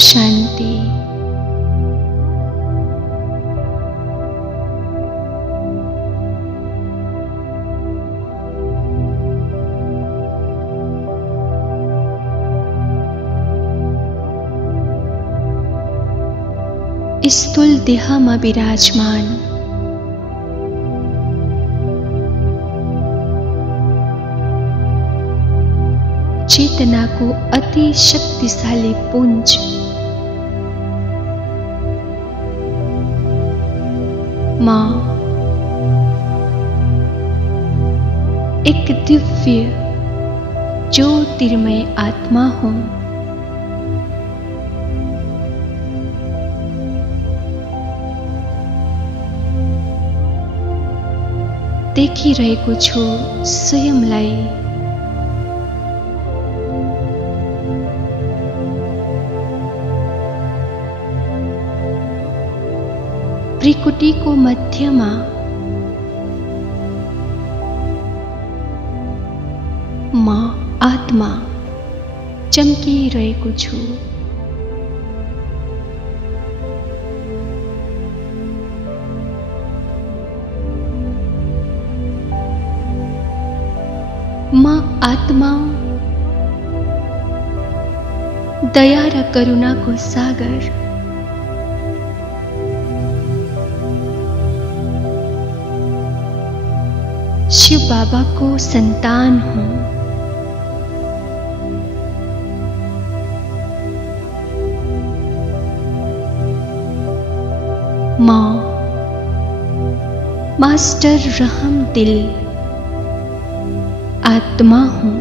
शान्ति। स्थूल देहमा विराजमान चेतनाको अति शक्तिशाली पुञ्ज म एक दिव्य ज्योतिर्मय आत्मा हूँ। देखिरहेको छु स्वयंलाई त्रिकुटीको मध्यमा म आत्मा चम्किरहेको छु। म आत्मा दया र करुणाको सागर। शिव बाबा को संतान हूँ। माँ मास्टर रहम दिल आत्मा हूँ।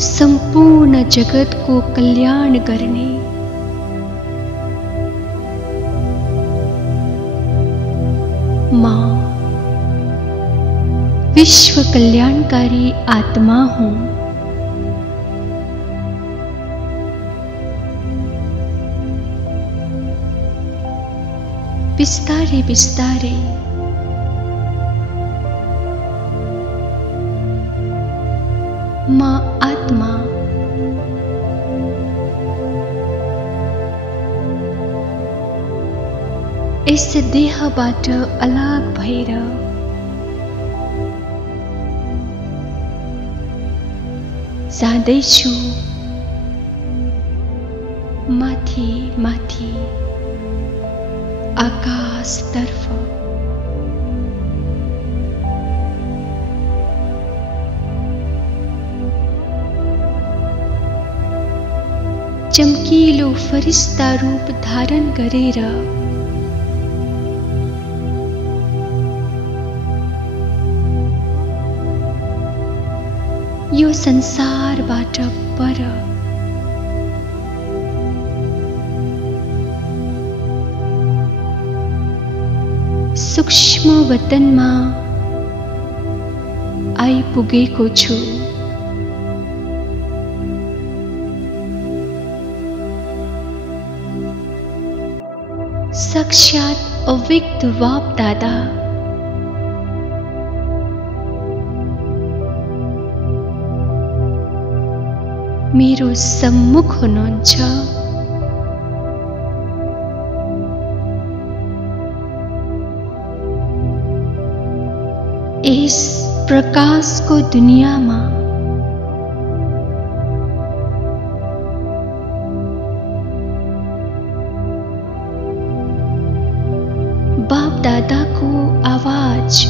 संपूर्ण जगत को कल्याण करने माँ विश्व कल्याणकारी आत्मा हूँ। बिस्तारे बिस्तारे माँ आत्मा इस देहबाट अलग भएर जाँदैछु माथि माथि आकाशतर्फ। चम्किलो फरिश्ता रूप धारण गरेर यो संसारबाट पर सूक्ष्म वतनमा आइपुगेको छु। साक्षात अव्यक्त बाप दादा मेरो सम्मुख हुनुहुन्छ। इस प्रकाश को दुनियामा बाप दादा को आवाज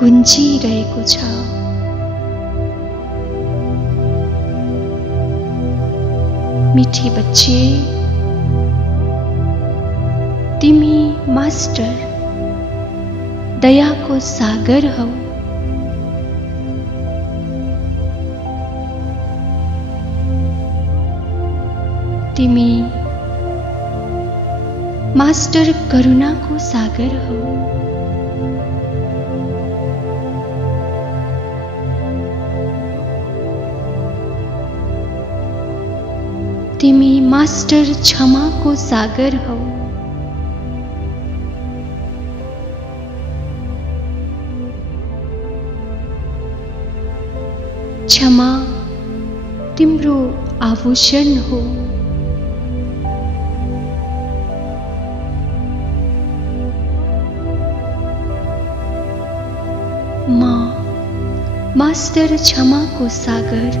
गुन्जिरहेको छ। मिठी बच्चे तिमी मास्टर दया को सागर हौ। तिमी मास्टर करुणा को सागर हौ। तिमी मास्टर क्षमा को सागर हौ। क्षमा तिम्रो आभूषण हो। म मास्टर क्षमाको सागर,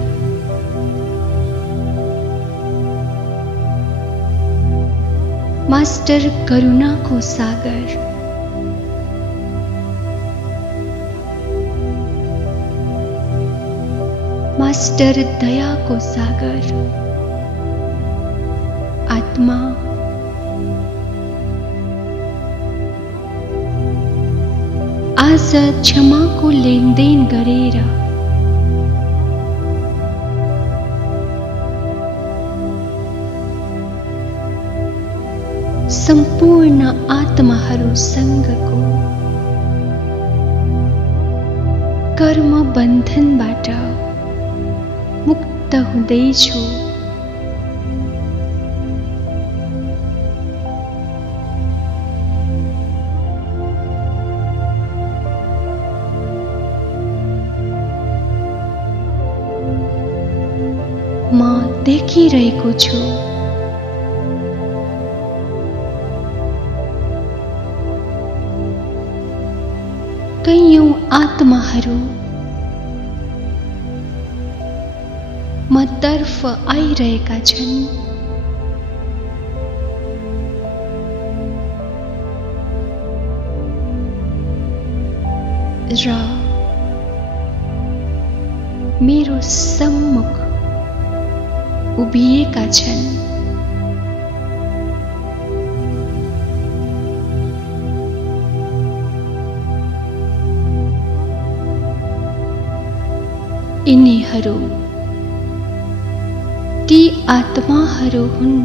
मास्टर करुणाको सागर, मास्टर दयाको सागर, आत्मा आज क्षमाको लेनदेन गरेर सम्पूर्ण आत्माहरूसँगको कर्म बन्धनबाट मुक्त हुँदैछु। म देखिरहेको छु कैयौं आत्माहरू मतर्फ आइरहेका छन्। र मेरो सम्मुख उभिएका छन्। यिनीहरू ती आत्माहरू हुन्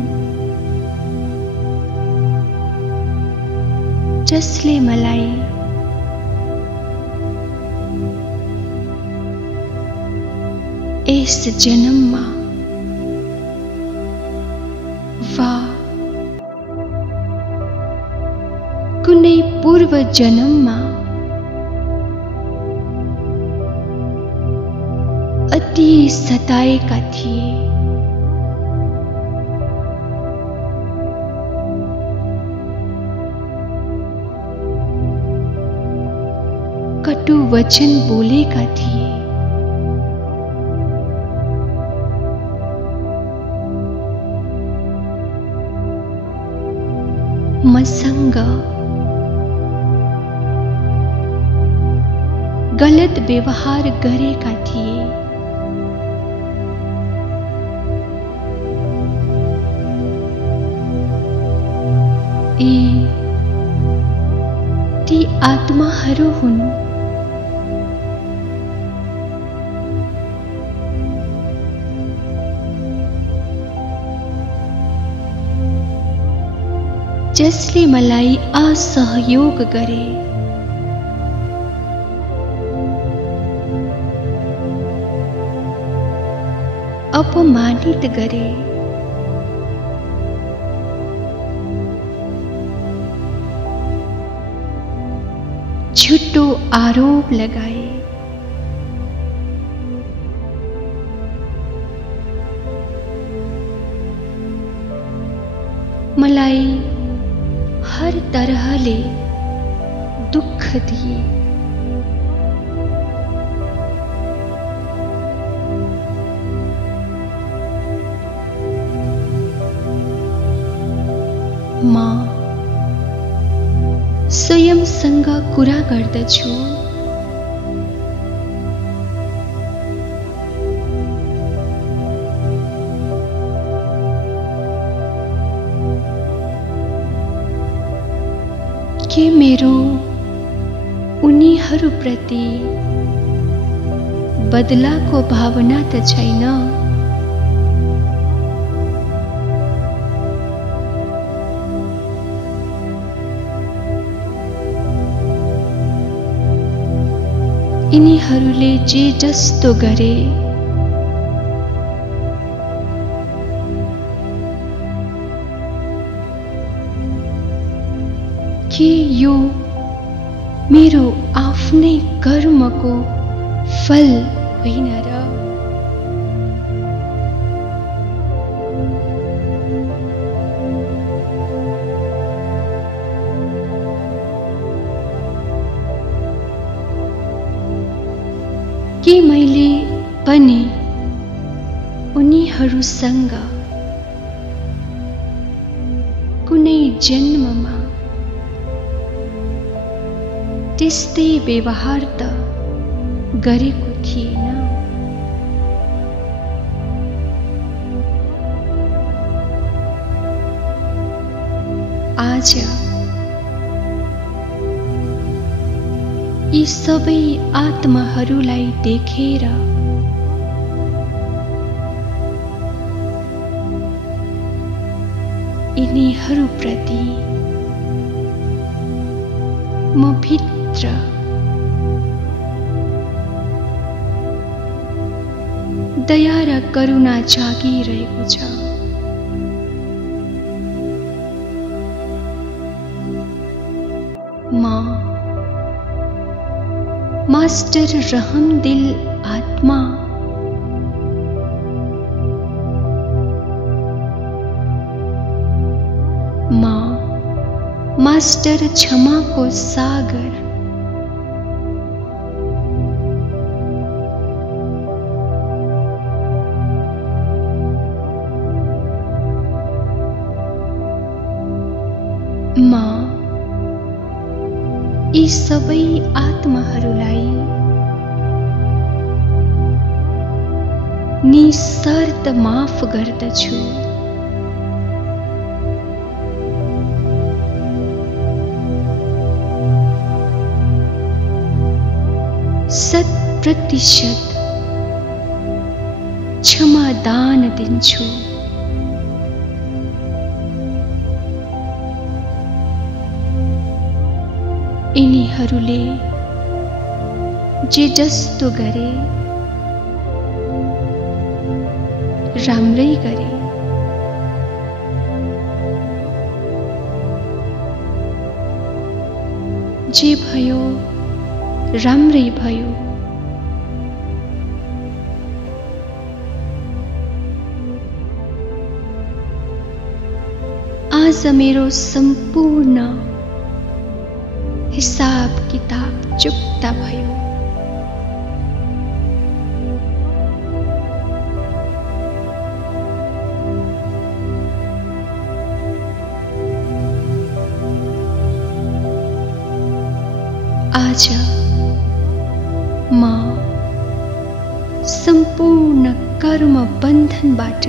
जसले मलाई यस जन्ममा वा कुनै पूर्व जन्ममा अति सताएका थिए। कटु वचन बोलेका थिए। मसँग गलत व्यवहार गरेका थिए। ती आत्माहरू हुन् जसले मलाई असहयोग गरे। अपमानित गरे। झुटो आरोप लगाए। मलाई हर तरहले दुख दिए। म स्वयंसँग कुरा गर्दछु। के मेरो उनीहरूप्रति बदलाको भावना त छैन? यिनीहरूले जे जस्तो गरे के यो मेरो आफ्नै कर्मको फल होइन र? पनि उनीहरूसँग कुनै जन्ममा त्यस्तै व्यवहार त गरेको थिएन। आज यी सबै आत्माहरूलाई देखेर यिनीहरूप्रति म भित्र दया र करुणा जागिरहेको छ। म मास्टर रहमदिल आत्मा म मास्टर क्षमाको सागर म यी सबै आत्माहरूलाई निशर्त माफ गर्दछु। शत% क्षमादान दिन्छु। यिनीहरूले जे जस्तो गरे राम्रै गरे। जे भयो राम्रै भयो। आज मेरो सम्पूर्ण हिसाब किताब चुक्ता भयो। आज म सम्पूर्ण कर्म बन्धनबाट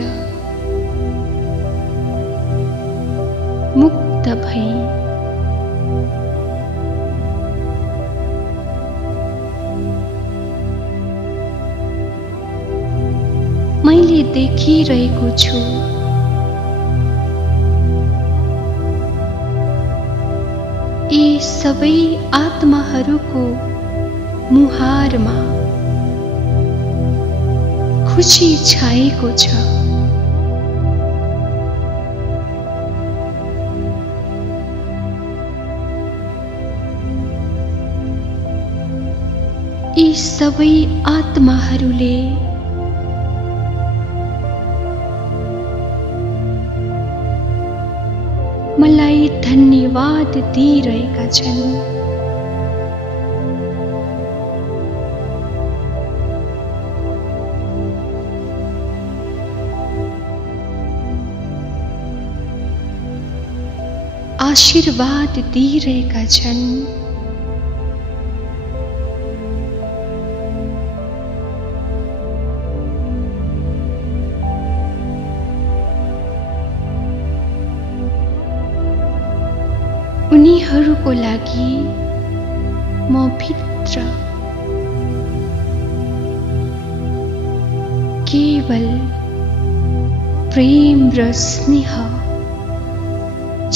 मुक्त भई मैले देखिरहेको छु यी सबै आत्माहरूको मुहारमा खुसी छाएको छ। यी सबै आत्माहरूले मलाई धन्यवाद दिइरहेका छन्। आशीर्वाद दिइरहेका छन्। उनीहरूको लागि म भित्र केवल प्रेम र स्नेह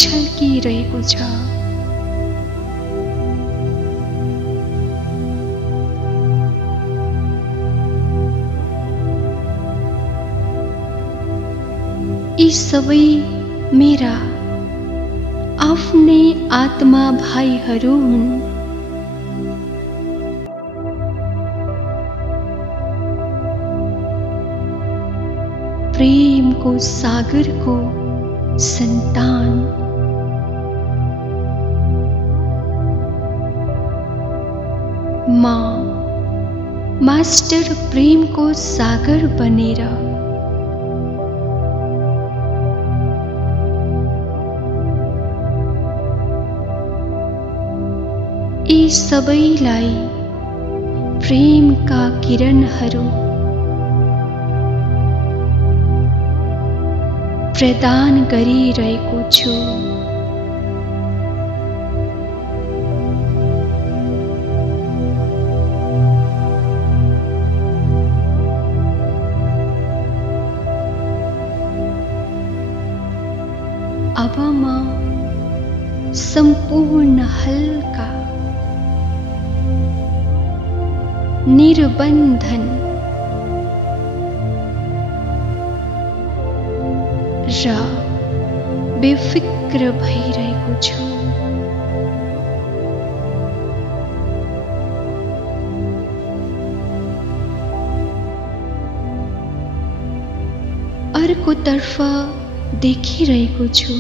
छल्किरहेको छ। यी सबै मेरा आफ्नै आत्मा भाइहरू हुन्। प्रेमको सागरको सन्तान। म मास्टर प्रेम को सागर बनेर यी सबैलाई प्रेमका किरणहरू प्रदान गरिरहेको छु। अब म सम्पूर्ण हल्का निर्बन्धन र बेफिक्र भइरहेको छु। अर्कोतर्फ देखिरहेको छु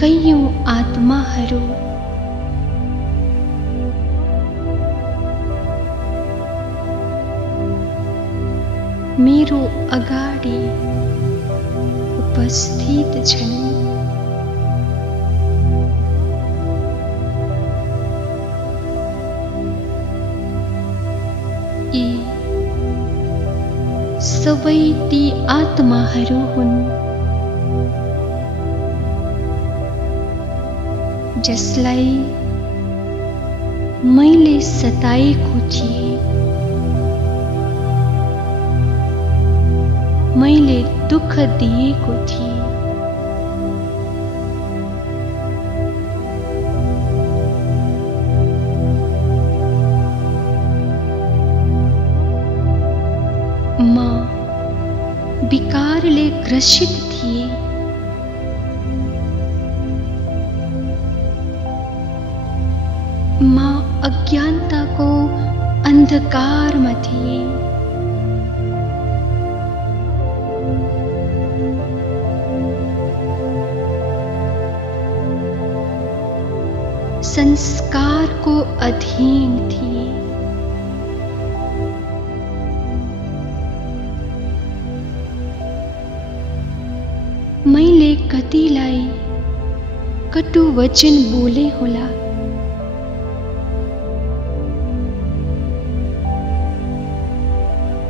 कैयौं आत्माहरू मेरो अगाडि उपस्थित छन्। यी सबै ती आत्माहरू हुन् जसलाई मैले सताएको थिएँ, मैले दुःख दिएको थिएँ। म विकारले ग्रसित थिएँ। म अज्ञानताको अन्धकारमा थिएँ। संस्कारको अधीन थिए। मैले कतिलाई कटु वचन बोले होला,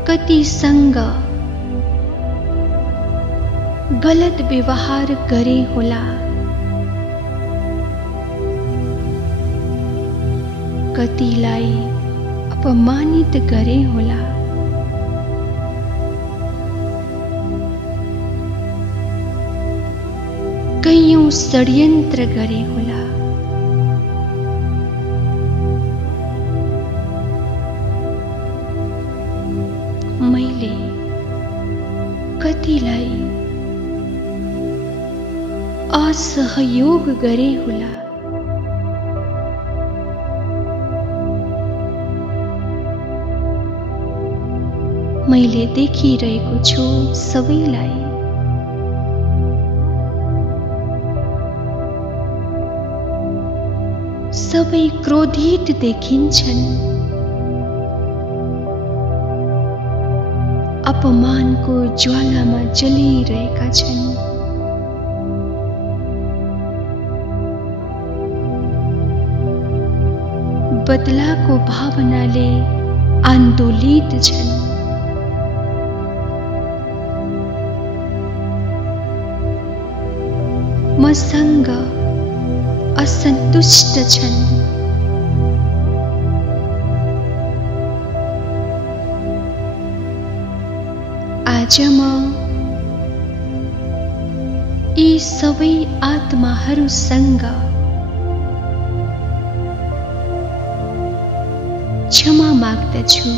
कतिसँग गलत व्यवहार गरे होला, कतिलाई अपमानित गरे होला। कैयौं षड्यन्त्र गरे होला। मैले कतिलाई असहयोग गरे होला। मैले देखिरहेको छु सबैलाई। सबै क्रोधित देखिन्छन्। अपमानको ज्वालामा जलिरहेका छन्। बदलाको भावनाले आन्दोलित छन्। मसँग असन्तुष्ट छन्। आज म यी सबै आत्माहरूसँग क्षमा माग्दछु।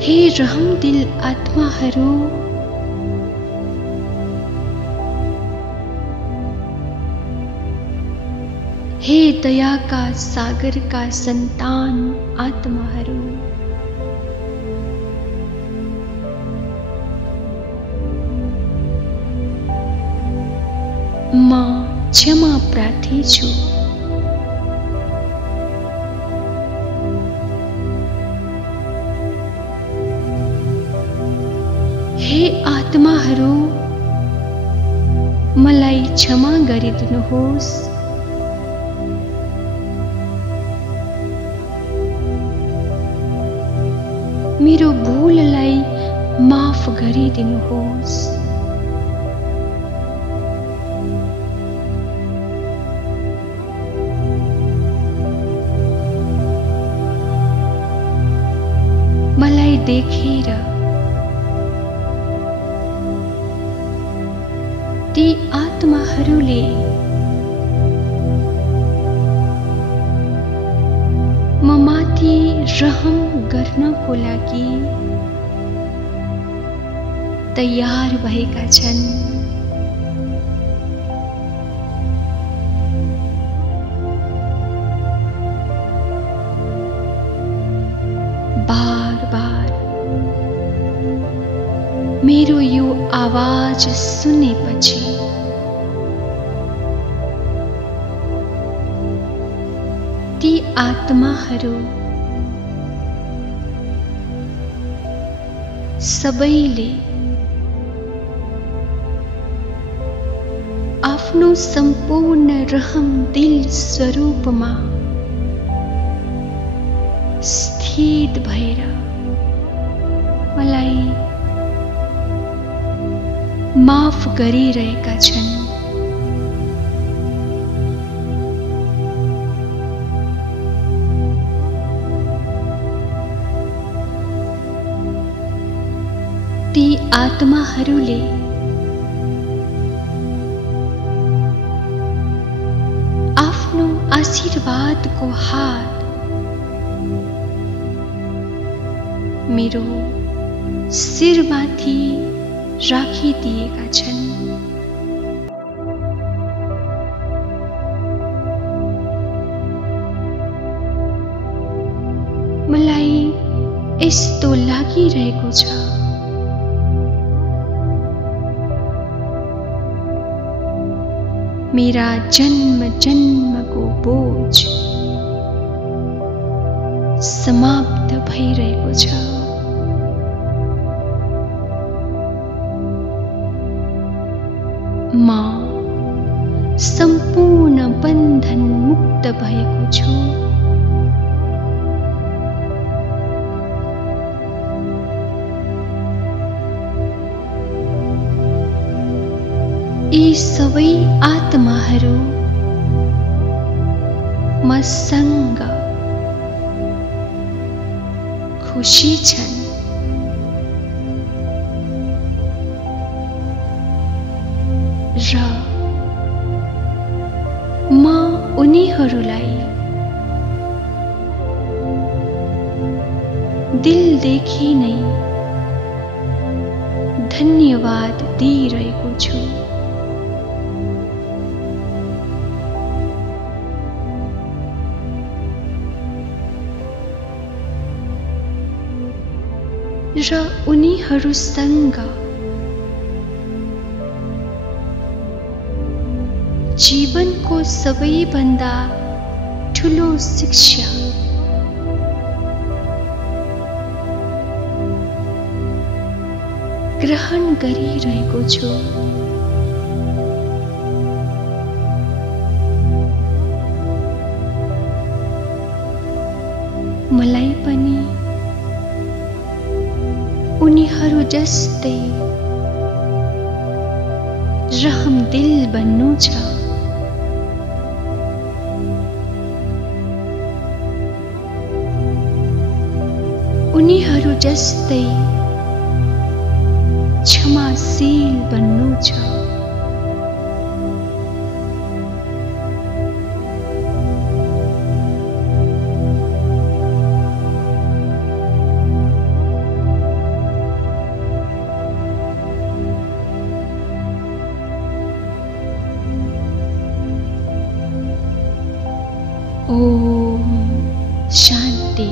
हे रहमदिल आत्माहरू, हे दयाका सागरका सन्तान आत्माहरू, म क्षमा प्रार्थी छु। हे आत्माहरू, मलाई क्षमा गरिदिनुहोस्। मेरो भूललाई माफ गरिदिनुहोस्। मलाई देखेर ती आत्माहरूले म माथि रहम गर्नको लागि तयार भएका छन्। बार बार मेरो यो आवाज सुनेपछि ती आत्माहरू सबैले आफ्नो सम्पूर्ण रहम दिल स्वरूपमा स्थित भएर मलाई माफ गरिरहेका छन्। ती आत्माहरूले आफ्नो आशीर्वादको हात मेरो शिरमाथि राखिदिएका छन्। मलाई यस्तो लागिरहेको छ मेरा जन्म जन्मको बोझ समाप्त भइरहेको छ। म सम्पूर्ण बन्धन मुक्त भएको छु। यी सबै आत्माहरू मसँग खुशी छन्। र म उनीहरूलाई दिलदेखि नै धन्यवाद दिइरहेको छु। र उनीहरूसँग जीवनको सबैभन्दा ठुलो शिक्षा ग्रहण गरिरहेको छु। मलाई पनि उनीहरू जस्तै रहमदिल बन्नु छ। उनीहरू जस्तै क्षमाशील बन्नु छ। ओम शांति।